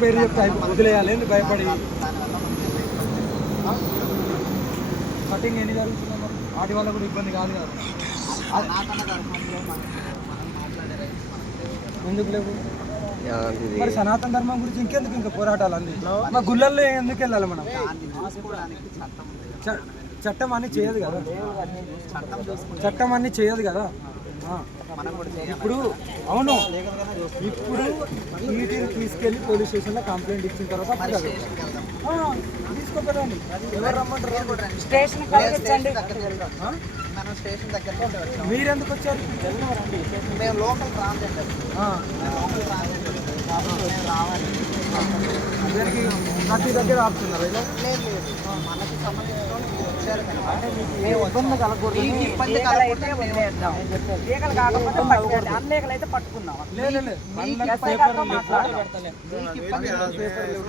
పేరు చెప్తే వదిలేయాలి. భయపడి? కటింగ్ ఎన్ని జరుగుతుంది మరి? వాటి వల్ల కూడా ఇబ్బంది కాదు కదా. ఎందుకు లేవు? మరి సనాతన ధర్మం గురించి ఇంకెందుకు ఇంకా పోరాటాలు అంది మా గుళ్ళల్లో ఎందుకు వెళ్ళాలి మనం? చట్టం అన్ని చేయదు కదా. చట్టం చూసుకుంటే చట్టం అన్ని చేయదు కదా. ఇప్పుడు అవును. ఇప్పుడు వీటిని తీసుకెళ్ళి పోలీస్ స్టేషన్లో కంప్లైంట్ ఇచ్చిన తర్వాత తీసుకోపోరండి ఎవరు రమ్మంటారు? మీరు. స్టేషన్ స్టేషన్ మనం స్టేషన్ వచ్చాం. మీరెందుకు వచ్చారు మేము లోకల్ లోకల్ మేము రావాలి. అందరికి ప్రతి దగ్గర ఆపుతున్నారు ఇలా? లేదు లేదు. మనకి సంబంధించిన ఇబ్బంది కలగకూడదు అయితే కాకపోతే పట్టుకోండి అయితే పట్టుకుందాం.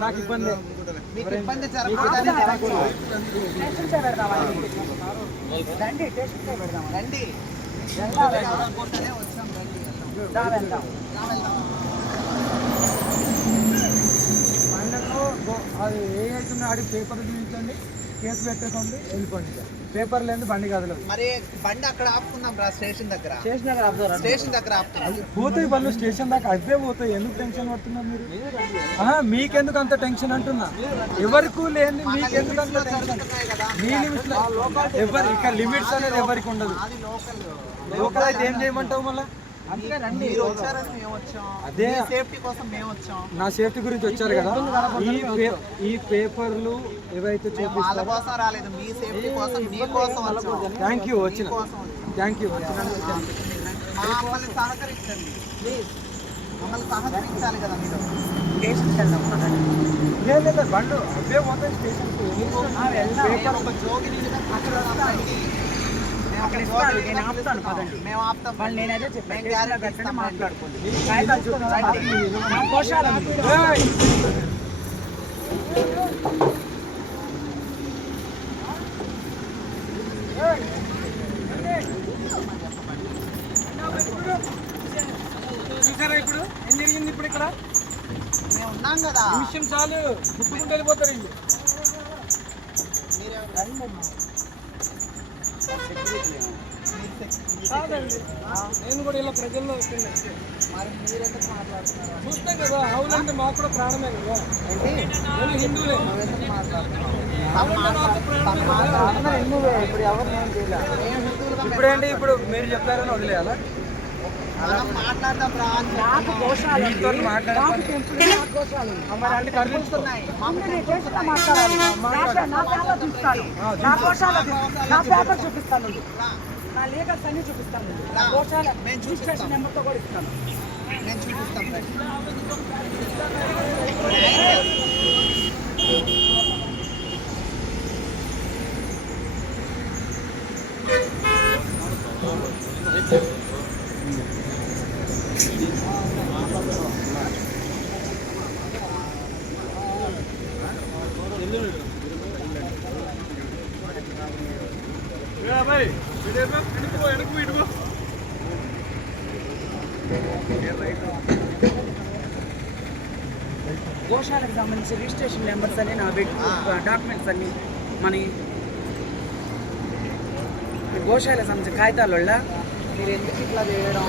నాకు ఇబ్బంది మీకు ఇబ్బంది రండి పెడదాం రండి. వచ్చాం. రండి వెళ్దాం. అది ఏ అవుతుందో ఆడికి పేపర్ చూపించండి. కేసు పెట్టేసుకోండి వెళ్ళిపోండి. పేపర్ లేని బండి కదలదు మరి బండి అక్కడ ఆపుకుందాం రా స్టేషన్ దగ్గర. స్టేషన్ దగ్గర ఆపుతారా? స్టేషన్ దగ్గర ఆపుకుందాం పోతాయి వాళ్ళు స్టేషన్ దాకా అవే పోతాయి. ఎందుకు టెన్షన్ పడుతున్నారు మీరు? ఆహా, మీకెందుకు అంత టెన్షన్ అంటున్నా? ఎవరికి లేని మీకెందుకు అంత టెన్షన్ మీ లిమిట్స్ ఎవరు ఇక్కడ లిమిట్స్ అనేది ఎవరికి ఉండదు. అది లోకల్. లోకల్ అయితే ఏం చేయమంటావు మళ్ళీ? అందుకే రండి. మీరు వచ్చారని మేము వచ్చాం అదే. మీ సేఫ్టీ కోసం మేము వచ్చాం నా సేఫ్టీ గురించి వచ్చారు కదా. ఈ పే- ఈ పేపర్లు ఏవైతే మేము వాళ్ళ చూపిస్తారో కోసం రాలేదు. మీ సేఫ్టీ కోసం మీ కోసం వచ్చాం. థ్యాంక్ యూ వచ్చిన. Thank you. లేదు బండ్లు అవే పోతాయి స్టేషన్కి. మేము ఒక జోగిని అక్కడ అక్కడ ఇస్తాను, జోగిని నేను ఆపుతాను, పదండి. మేము ఆపుతాం. వాళ్ళు నేనైతే చెప్పాను మేము స్టేషన్లో గ్యారెంటీ కట్టండి ఇస్తాం మాట్లాడుకోండి. కోశాలు! చూసారా ఇప్పుడు? ఏం జరిగింది ఇప్పుడు ఇక్కడ? మేము ఉన్నాం కదా. విషయం చాలు. గుర్తుకుంటూ వెళ్ళిపోతారు వీళ్ళు. కాదండి నేను కూడా ఇలా ప్రజల్లో వస్తుంది మరి మీరెందుకు మాట్లాడుతున్నారు చూస్తాం కదా అవునండి మాకు కూడా ప్రాణమే కదా నేను హిందువులే ఇప్పుడు ఎవరు ఇప్పుడు ఏంటి ఇప్పుడు మీరు చెప్పారని వదిలేయాలా? చూపిస్తాను నా లీగల్స్ అన్ని చూపిస్తాను నా రిజిస్ట్రేషన్ నెంబర్తో కూడా ఇస్తాను నేను గోశాలకు సంబంధించి రిజిస్ట్రేషన్ నెంబర్స్ అన్ని నా డాక్యుమెంట్స్ అన్ని మన గోశాలకు సంబంధించిన కాగితాల వల్ల మీరు ఎందుకు ఇట్లా చేయడం